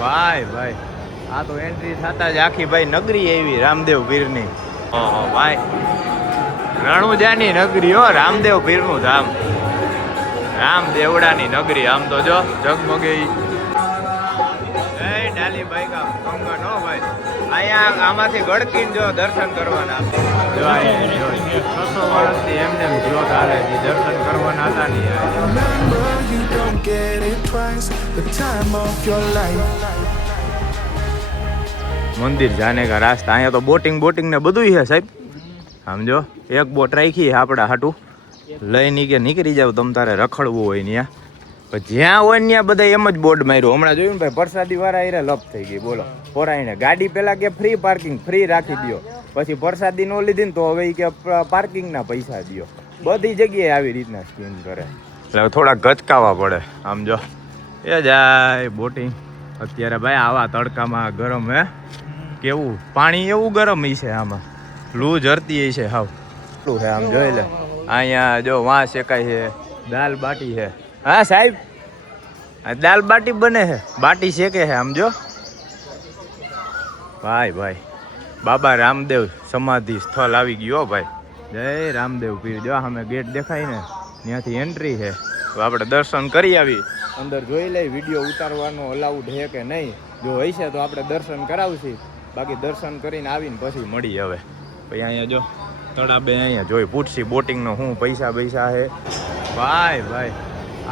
ભાઈ ભાઈ આ તો એન્ટ્રી થતા જ આખી ભાઈ નગરી એવી રામદેવ પીરની. ઓહો ભાઈ રણુજાની નગરી હો, રામદેવ પીરનું ધામ, રામદેવડાની નગરી. આમ તો જો જગમગે ડાલી ભાઈ કા કંગન હો ભાઈ. અહીંયા આમાંથી ગળકીને જો દર્શન કરવાના. જો અહીંયા 600 વર્ષથી એમને જ્યોત હાલે છે, દર્શન કરવાના હતા નહીં. મંદિર જાને કા રાસ્તા. અહીંયા તો બોટિંગ ને બધું છે સાહેબ. સમજો એક બોટ રાખી આપણા હાટું લઈને કે નીકળી જાવ તમ તારે રખડવું હોય ત્યાં. પણ જ્યાં હોય ત્યાં બધા એમ જ બોર્ડ માર્યું. હમણાં જોયું ને ભાઈ પ્રસાદી વાળા એ લપ થઈ ગઈ. બોલો પોરાઈને ગાડી પેલા કે ફ્રી પાર્કિંગ ફ્રી રાખી દો, પછી પ્રસાદી નો લીધી ને તો હવે કે પાર્કિંગના પૈસા દો. બધી જગ્યાએ આવી રીતના સ્કીમ કરે એટલે થોડા ગચકાવા પડે. આમ જો એ જાય બોટિંગ. અત્યારે ભાઈ આવા તડકામાં ગરમ હે કેવું પાણી એવું ગરમ છે. આમાં લૂ જરતી છે હાવ છે. આમ જોઈ લે અહીંયા જો વાં શેકાય છે, દાલ બાટી છે. હા સાહેબ દાલ બાટી બને છે, બાટી શેકે છે. આમ જો ભાઈ ભાઈ બાબા રામદેવ સમાધિ સ્થળ આવી ગયો ભાઈ. જય રામદેવ પીર. જો સામે ગેટ દેખાય ને ત્યાંથી એન્ટ્રી છે. તો આપણે દર્શન કરી આવી, અંદર જોઈ લઈ વિડીયો ઉતારવાનો અલાઉડ છે કે નહીં. જો હોય છે તો આપણે દર્શન કરાવશું, બાકી દર્શન કરીને આવીને પછી મળી. હવે પછી અહીંયા જો તળાબે અહીંયા જોઈ પૂછશી બોટિંગનો શું પૈસા છે. ભાઈ ભાઈ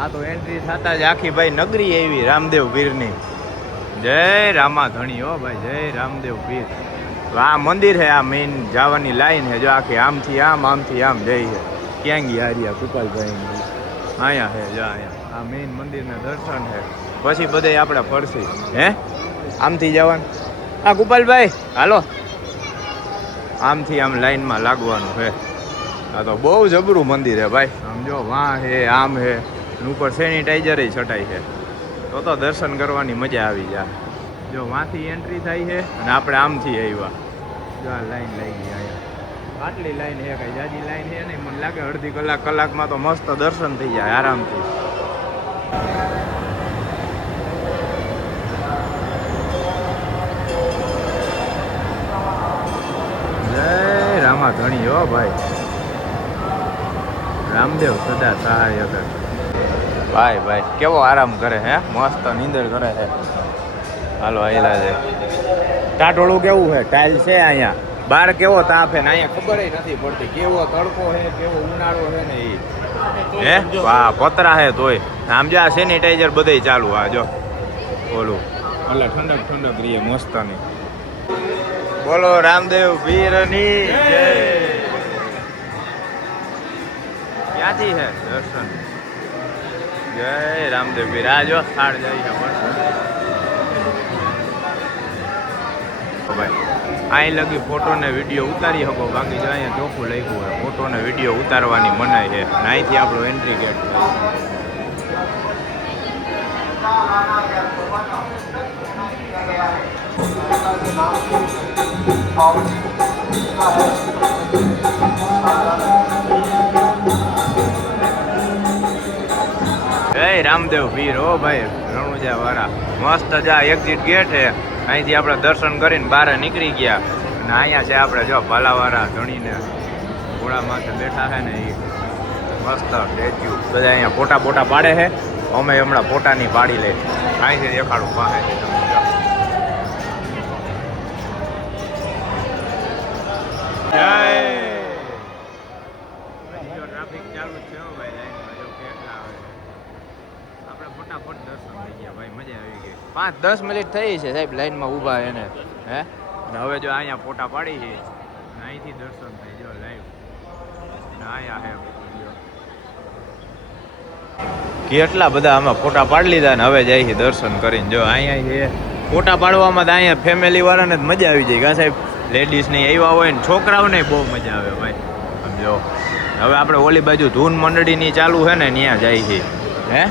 આ તો એન્ટ્રી થતા જ આખી ભાઈ નગરી એવી રામદેવ પીરની. જય રામા ધણી હો ભાઈ, જય રામદેવ પીર. આ મંદિર છે, આ મેઇન જવાની લાઈન છે. જો આખી આમથી આમ જઈ છે. ક્યાં ગયા હરિયા કુપાલભાઈ અહીંયા છે. જો અહીંયા આ મેઇન મંદિરના દર્શન છે. પછી બધે આપણે ફરસી હે આમથી જવાનું. હા કુપાલભાઈ હાલો આમથી આમ લાઈનમાં લાગવાનું છે. આ તો બહુ જબરું મંદિર છે ભાઈ. આમ જો વાં છે આમ છે, ઉપર સેનિટાઈઝર છટાય છે. તો દર્શન કરવાની મજા આવી જાય. જો વાંથી એન્ટ્રી થાય છે અને આપણે આમથી આવ્યા. જો આ લાઈન લાગી અહીંયા આટલી લાઈન છે, કઈ જાજી લાઈન છે નહીં. મને લાગે અડધી કલાકમાં તો મસ્ત દર્શન થઈ જાય આરામથી. જય રામા ધણી હો ભાઈ, રામદેવ સદા સહાય અગર. ભાઈ ભાઈ કેવો આરામ કરે હે, મસ્ત નીંદર કરે છે. હાલો આયલા છે. ટાટોળું કેવું છે, ટાઇલ છે અહીંયા. બહાર કેવો તાપ છે ને અહીંયા ખબર નથી પડતી કેવો તડકો છે, કેવો ઉનાળો છે ને એ હે. વાહ પતરા છે તોય. આમ જો આ સેનિટાઈઝર બધે ચાલુ. આ જો બોલું એટલે ઠંડક રહીએ મસ્તની. બોલો રામદેવ પીરની જય. ક્યાંથી છે દર્શન? જય રામદેવ પીર. આ જો થાળ જાય છે ભાઈ. અહીં લગી ફોટો ને વિડીયો ઉતારી શકો, બાકી જો અહીંયા ચોખ્ખું લખ્યું હોય ફોટો ને વિડીયો ઉતારવાની મનાઈ છે. અહીંથી આપણો એન્ટ્રી ગેટ જય રામદેવ પીર હો ભાઈ, રણુજા વાળા. મસ્ત જા એક્ઝિટ ગેટ છે. અહીંથી આપણે દર્શન કરીને બહાર નીકળી ગયા. અને અહીંયા છે આપણે જો ભાલાવાળા ધણીને ઘોડા માથે બેઠા છે ને એ મસ્ત સ્ટેચ્યુ. બધા અહીંયા ફોટા પાડે છે. અમે હમણાં ફોટાની પાડી લઈ. અહીંથી દેખાડું પાસેથી તમને. જય ટ્રાફિક ચાલુ છે ભાઈ લાઈનમાં. જો કેટલા આવે આપણે ફટાફટ દર્શન થઈ ગયા ભાઈ, મજા આવી ગઈ. 5-10 મિનિટ થઈ છે સાહેબ લાઈનમાં ઊભા એને હે. હવે જો અહીંયા ફોટા પાડી છે, અહીંથી દર્શન થઈ જો લાઈવ. અહીંયા હે કેટલા બધા આમાં ફોટા પાડી લીધા ને હવે જાય છે દર્શન કરીને. જો અહીંયા છે ફોટા પાડવામાં તો અહીંયા ફેમિલી વાળાને જ મજા આવી જાય. કા સાહેબ લેડીઝ ને આવ્યા હોય ને છોકરાઓને બહુ મજા આવે ભાઈ. સમજો હવે આપણે ઓલી બાજુ ધૂન મંડળીની ચાલુ છે ને ત્યાં જાય છે હે.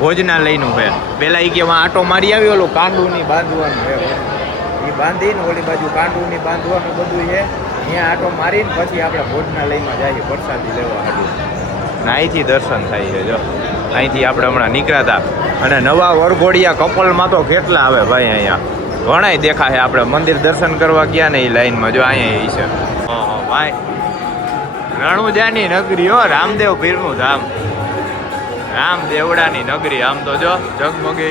ભોજનાલયનું છે. પેલા એ કે આટો મારી આવી ઓલું કાંડુની બાંધવાનું છે. એ બાંધીને ઓલી બાજુ કાંડુની બાંધવાનું બધું છે. અહીંયા આટો મારીને પછી આપણે ભોજનાલયમાં જઈએ પ્રસાદી લેવા હાટું. અહીંથી દર્શન થાય છે જો અહીંથી આપણે હમણાં નીકળ્યા હતા. અને નવા વરઘોડિયા કપલમાં તો કેટલા આવે ભાઈ અહીંયા ઘણાય દેખાય. આપણે મંદિર દર્શન કરવા ગયા ને એ લાઈનમાં જો અહીંયા છે. ભાઈ રણુજાની નગરી હો, રામદેવ પીરનું ધામ, રામદેવડાની નગરી. આમ તો જો જગમગે.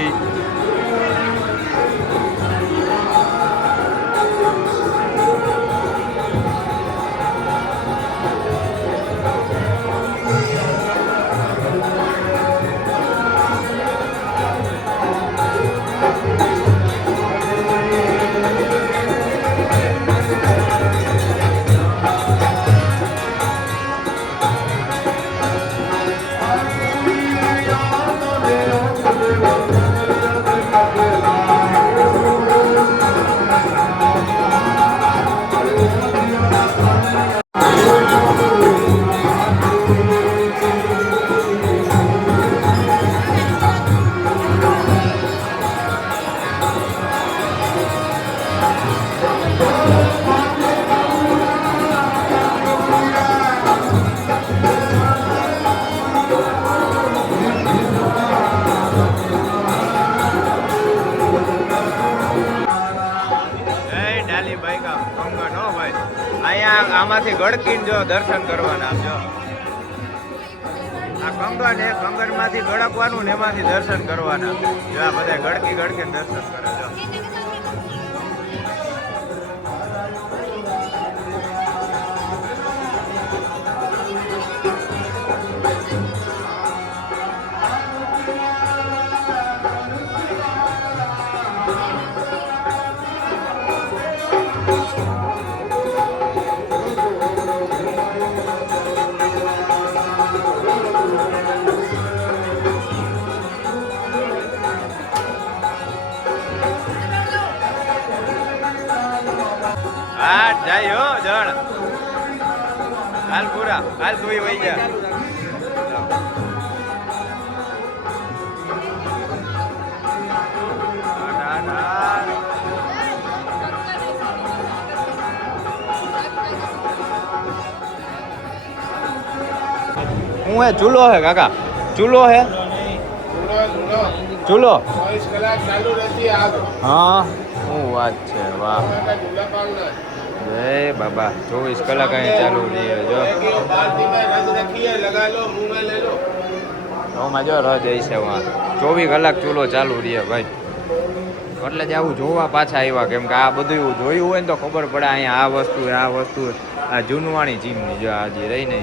આમાંથી ગળકીને જો દર્શન કરવાના. આમ જો આ કંગન એ કંગન માંથી ગળકવાનું ને એમાંથી દર્શન કરવાના. જો આ બધા ગળકી ગળકીને દર્શન કરે. જો જાય હો જણ કાલ પૂરા કાલ તું વહી જા. હું હે ચૂલો હે કાકા, ચૂલો હે ચૂલો. હા શું વાત છે, વાહ. જય બાબા 24 કલાક અહીં ચાલુ રહીએ. જો માં જો રજ છે વાં 24 કલાક ચૂલો ચાલુ રહીએ ભાઈ. એટલે જ આવું જોવા પાછા આવ્યા, કેમ કે આ બધું જોયું હોય ને તો ખબર પડે અહીંયા આ વસ્તુ આ જૂનવાણી ચીમની જો આજે રહી ને.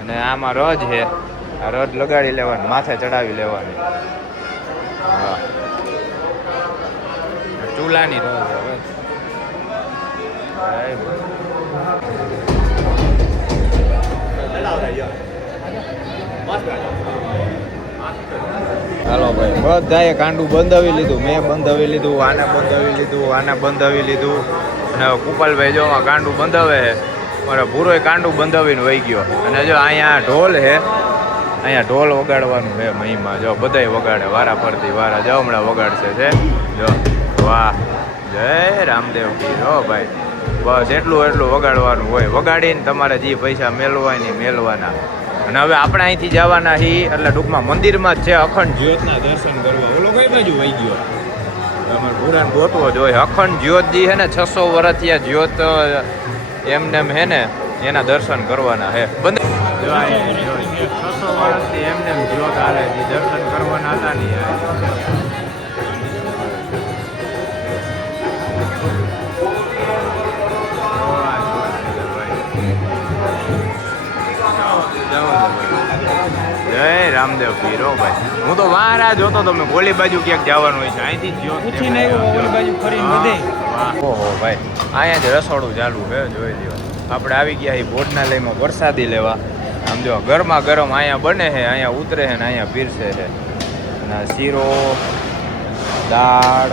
અને આમાં રજ છે, આ રજ લગાડી લેવાની, માથે ચડાવી લેવાની. હા ચૂલાની રજ હવે. ચાલો ભાઈ બધાએ કાંડું બંધાવી લીધું. મેં બંધાવી લીધું, આને બંધાવી લીધું, આને બંધાવી લીધું. અને કુપાલભાઈ જો કાંડું બંધાવે છે. મારે ભૂરોય કાંડું બંધાવીને વહી ગયો. અને જો અહીંયા ઢોલ છે, અહીંયા ઢોલ વગાડવાનું છે મહિમા. જો બધાય વગાડે વારા ફરતી વારા. જો હમણાં વગાડશે છે. જો વાહ જય રામદેવ પીર હો ભાઈ. બસ એટલું વગાડવાનું હોય. વગાડીને તમારે જે પૈસા મેળવાય ને મેળવાના. અને હવે આપણે અહીંથી જવાના હી એટલે ટૂંકમાં મંદિરમાં જ છે અખંડ જ્યોતના દર્શન કરવા. ઓલો કઈ બાજુ વહી ગયો? અમારે પુરાણ ગોતવો જોઈએ. અખંડ જ્યોતજી છે ને 600 વર્ષથી આ જ્યોત એમને હે ને એના દર્શન કરવાના હે. 600 વર્ષથી એમને જ્યોત હાલે છે, દર્શન કરવાના હતા ને. જય રામદેવ પીર હો ભાઈ. હું તો વારા જોતો તમે ગોલી બાજુ ક્યાંક જવાનું હોય છે. અહીંથી ઓહો ભાઈ અહીંયા જ રસોડું ચાલુ છે, જોઈ લ્યો. આપણે આવી ગયા એ ભોજનાલયમાં પ્રસાદી લેવા. આમ જો ગરમા ગરમ અહીંયા બને છે, અહીંયા ઉતરે છે ને અહીંયા પીરસે છે. અને શીરો, દાળ,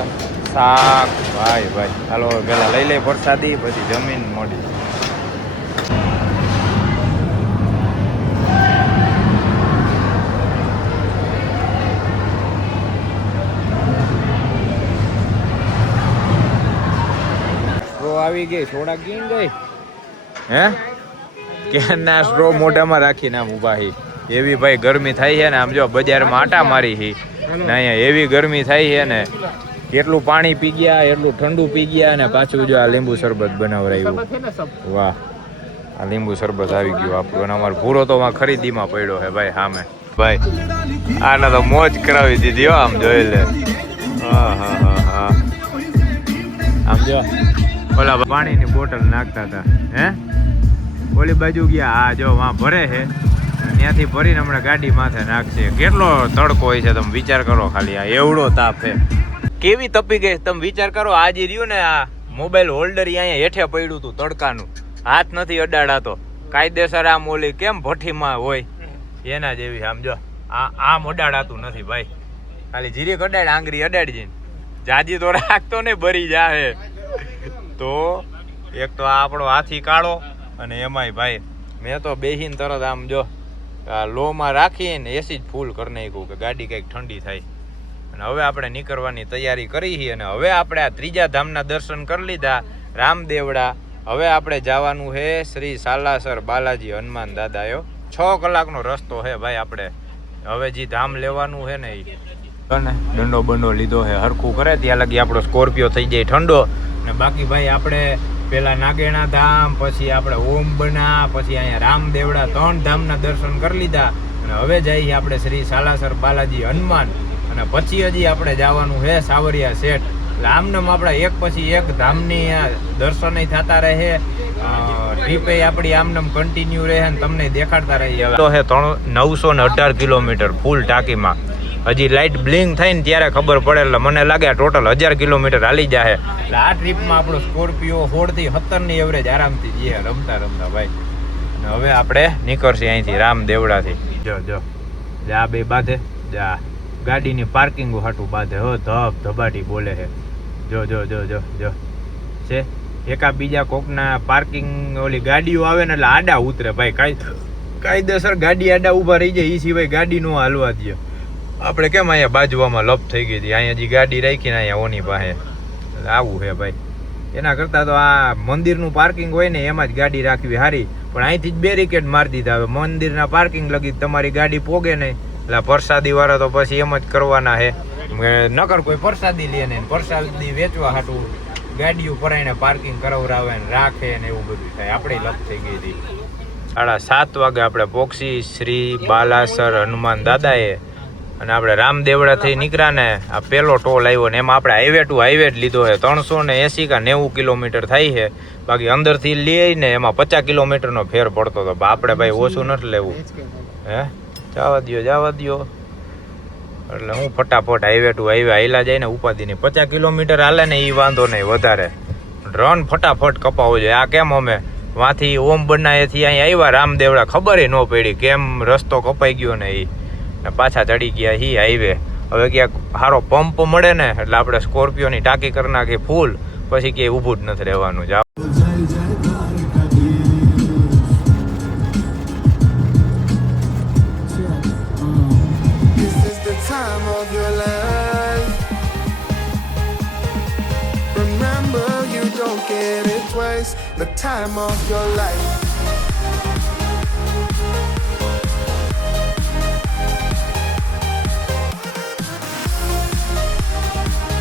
શાક. ભાઈ ભાઈ ચાલો પેલા લઈ લે પ્રસાદી, પછી જમીન મોડી. આવી ગઈ સોડા ગઈ ગઈ હે કે ના સ્ટ્રો મોઢામાં રાખીને આમ ઉભા હી. એવી ભાઈ ગરમી થાય છે ને આમ જો બજારમાં આટા મારી છે ને અહીંયા એવી ગરમી થાય છે ને કેટલું પાણી પી ગયા એટલું ઠંડુ પી ગયા અને પાછું જો આ લીંબુ શરબત બનાવરાયું વાહ આ લીંબુ શરબત આવી ગયું આપણું અને અમારો ભૂરો તો ખરીદીમાં પડ્યો છે ભાઈ સામે ભાઈ આને તો મોજ કરાવી દીધી હો આમ જોઈ લે હા હા હા હા આમ જો ઓલા પાણીની બોટલ નાખતા હતા હે ઓલી બાજુ ગયા હા જો વાં ભરે છે ત્યાંથી ભરીને હમણાં ગાડી માથે નાખશે કેટલો તડકો હોય છે તમે વિચાર કરો ખાલી આ એવડો તાપ છે કેવી તપી ગઈ તમે વિચાર કરો આજે રહ્યું ને આ મોબાઈલ હોલ્ડર અહીંયા હેઠે પડ્યું હતું તડકાનું હાથ નથી અડાડાતો કાયદેસર આમ ઓલી કેમ ભઠ્ઠીમાં હોય એના જેવી આમ જો આમ અડાડાતું નથી ભાઈ ખાલી જીરીક અડાડ આંગળી અડાડજી જાજી તો રાખતો ને ભરી જાહે તો એક તો આ આપણો હાથી કાળો અને એમાંય ભાઈ મેં તો બેહીને તરત આમ જો લોમાં રાખીને એસી જ ફૂલ કરી નાખ્યું કે ગાડી કંઈક ઠંડી થાય અને હવે આપણે નીકળવાની તૈયારી કરી છે અને હવે આપણે આ ત્રીજા ધામના દર્શન કરી લીધા રામદેવડા હવે આપણે જવાનું છે શ્રી સાલાસર બાલાજી હનુમાન દાદાયો 6 કલાકનો રસ્તો છે ભાઈ આપણે હવે જે ધામ લેવાનું છે ને એ દંડો બંડો લીધો છે હરખું કરે ત્યાં લગી આપણો સ્કોર્પિયો થઈ જાય ઠંડો ને બાકી ભાઈ આપણે પેલા નાગેણા ધામ પછી આપણે ઓમ બના પછી અહીંયા રામદેવડા 3 ધામના દર્શન કરી લીધા અને હવે જઈએ આપણે શ્રી સાલાસર બાલાજી હનુમાન અને પછી હજી આપણે જવાનું છે સાવરિયા શેઠ એટલે આમનામ આપણે એક પછી એક ધામની દર્શન થતા રહે ટ્રીપે આપણી આમનામ કન્ટિન્યુ રહે અને તમને દેખાડતા રહીએ તો છે 918 કિલોમીટર ફૂલ ટાંકીમાં હજી લાઇટ બ્લિંક થાય ને ત્યારે ખબર પડે એટલે મને લાગે ટોટલ 1000 કિલોમીટર હાલી જાય એટલે આ ટ્રીપમાં આપણો સ્કોર્પિયો 16 થી 17 ની એવરેજ આરામથી જઈએ રમતા રમતા ભાઈ અને હવે આપણે નીકળશે અહીંથી રામદેવડાથી જો જો જા બે બાધે જા ગાડીની પાર્કિંગ હાટું બાધે હો ધબ ધબાટી બોલે છે જો જો જો જો જો છે એકા બીજા કોકના પાર્કિંગ ઓલી ગાડીઓ આવે ને એટલે આડા ઉતરે ભાઈ કાયદેસર ગાડી આડા ઊભા રહી જાય એ સિવાય ગાડી નો હાલવા દે આપણે કેમ અહીંયા બાજુમાં લપ થઈ ગઈ હતી અહીંયા જે ગાડી રાખીને અહીંયા ઓની પાસે આવું છે ભાઈ એના કરતાં તો આ મંદિરનું પાર્કિંગ હોય ને એમાં જ ગાડી રાખવી સારી પણ અહીંથી જ બેરિકેડ મારી દીધા હવે મંદિરના પાર્કિંગ લગી તમારી ગાડી પોગે નહીં એટલે પ્રસાદી વાળા તો પછી એમ જ કરવાના છે નકર કોઈ પ્રસાદી લે ને પ્રસાદી વેચવા હાટું ગાડીઓ પરાઈને પાર્કિંગ કરાવરાવે ને રાખે ને એવું બધું થાય આપણે લપ થઈ ગઈ હતી 7:30 વાગે આપણે પોક્ષી શ્રી બાલાસર હનુમાન દાદાએ અને આપણે રામદેવડાથી નીકળ્યા ને આ પેલો ટોલ આવ્યો ને એમાં આપણે હાઈવે ટુ હાઈવે જ લીધો છે 380 કે 90 કિલોમીટર થાય છે બાકી અંદરથી લઈને એમાં 50 કિલોમીટરનો ફેર પડતો હતો આપણે ભાઈ ઓછું નથી લેવું હે જવા દ્યો એટલે હું ફટાફટ હાઈવે ટુ હાઈવે હાઈલા જાય ને ઉપાધિની 50 કિલોમીટર હાલે ને એ વાંધો નહીં વધારે રન ફટાફટ કપાવો જોઈએ આ કેમ અમે વાંથી ઓમ બનાએથી અહીં આવ્યા રામદેવડા ખબર ન પડી કેમ રસ્તો કપાઈ ગયો ને એ પાછા ચડી ગયા હી હાઈવે હવે ક્યાંક સારો પંપ મળે ને એટલે આપણે સ્કોર્પિયોની ટાંકી કરી નાખી ફૂલ પછી ક્યાંય ઊભું જ નથી રહેવાનું જાવ The time of your life.